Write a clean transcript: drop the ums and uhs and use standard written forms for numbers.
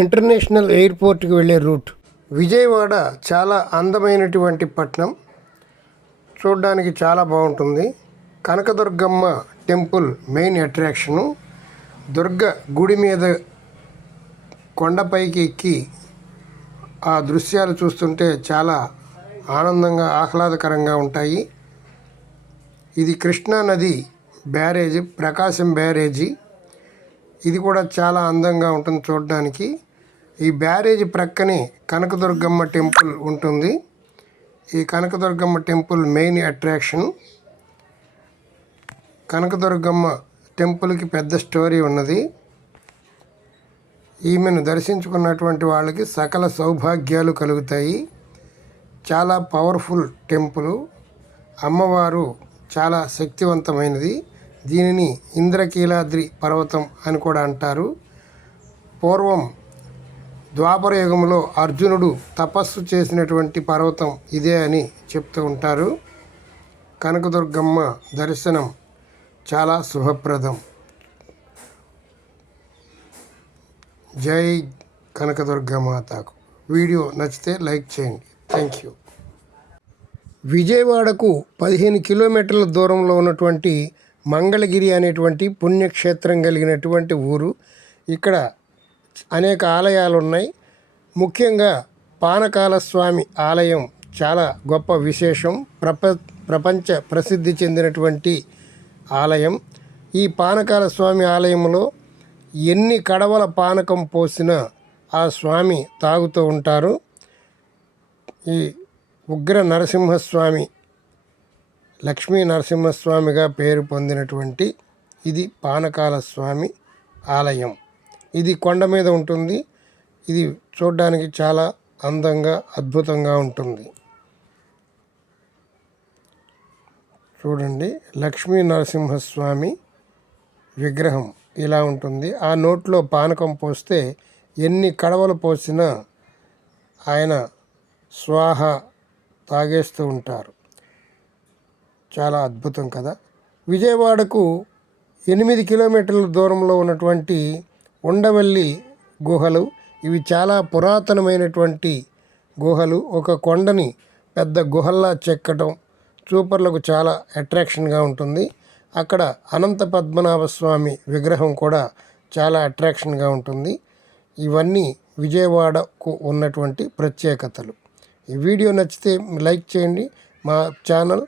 International ఎయిర్పోర్ట్కి వెళ్ళే route. Vijayawada చాలా అందమైనటువంటి పట్టణం, చూడడానికి చాలా బాగుంటుంది. Kanakadurgamma temple main attraction. Durga గుడి మీద కొండపైకి ఎక్కి ఆ దృశ్యాలు చూస్తుంటే చాలా ఆనందంగా ఆహ్లాదకరంగా ఉంటాయి. ఇది కృష్ణా నది బ్యారేజీ, ప్రకాశం బ్యారేజీ. ఇది కూడా చాలా అందంగా ఉంటుంది చూడడానికి. ఈ బ్యారేజీ ప్రక్కనే కనకదుర్గమ్మ టెంపుల్ ఉంటుంది. ఈ Kanakadurgamma temple main attraction. Kanakadurgamma టెంపుల్కి పెద్ద స్టోరీ ఉన్నది. ఈమెను దర్శించుకున్నటువంటి వాళ్ళకి సకల సౌభాగ్యాలు కలుగుతాయి. చాలా పవర్ఫుల్ టెంపుల్. అమ్మవారు చాలా శక్తివంతమైనది. దీనిని ఇంద్రకీలాద్రి పర్వతం అని కూడా అంటారు. పూర్వం ద్వాపర యుగంలో అర్జునుడు తపస్సు చేసినటువంటి పర్వతం ఇదే అని చెప్తూ ఉంటారు. కనకదుర్గమ్మ దర్శనం చాలా శుభప్రదం. జై కనకదుర్గమాతకు. వీడియో నచ్చితే లైక్ చేయండి. Thank you. విజయవాడకు 15 కిలోమీటర్ల దూరంలో ఉన్నటువంటి మంగళగిరి అనేటువంటి పుణ్యక్షేత్రం కలిగినటువంటి ఊరు. ఇక్కడ అనేక ఆలయాలు ఉన్నాయి. ముఖ్యంగా పానకాల స్వామి ఆలయం చాలా గొప్ప విశేషం. ప్రపంచ ప్రసిద్ధి చెందినటువంటి ఆలయం. ఈ పానకాల స్వామి ఆలయంలో ఎన్ని కడవల పానకం పోసినా ఆ స్వామి తాగుతూ ఉంటారు. ఈ ఉగ్ర నరసింహస్వామి, లక్ష్మీ నరసింహస్వామిగా పేరు పొందినటువంటి ఇది పానకాల స్వామి ఆలయం. ఇది కొండ మీద ఉంటుంది. ఇది చూడడానికి చాలా అందంగా అద్భుతంగా ఉంటుంది. చూడండి, లక్ష్మీ నరసింహస్వామి విగ్రహం ఇలా ఉంటుంది. ఆ నోట్లో పానకం పోస్తే ఎన్ని కడవలు పోసినా ఆయన స్వాహ తాగేస్తూ ఉంటారు. చాలా అద్భుతం కదా. విజయవాడకు 8 కిలోమీటర్ల దూరంలో ఉన్నటువంటి ఉండవల్లి గుహలు. ఇవి చాలా పురాతనమైనటువంటి గుహలు. ఒక కొండని పెద్ద గుహల్లా చెక్కడం చూపర్లకు చాలా అట్రాక్షన్గా ఉంటుంది. అక్కడ అనంత పద్మనాభ స్వామి విగ్రహం కూడా చాలా అట్రాక్షన్గా ఉంటుంది. ఇవన్నీ విజయవాడకు ఉన్నటువంటి ప్రత్యేకతలు. ఈ వీడియో నచ్చితే లైక్ చేయండి. మా ఛానల్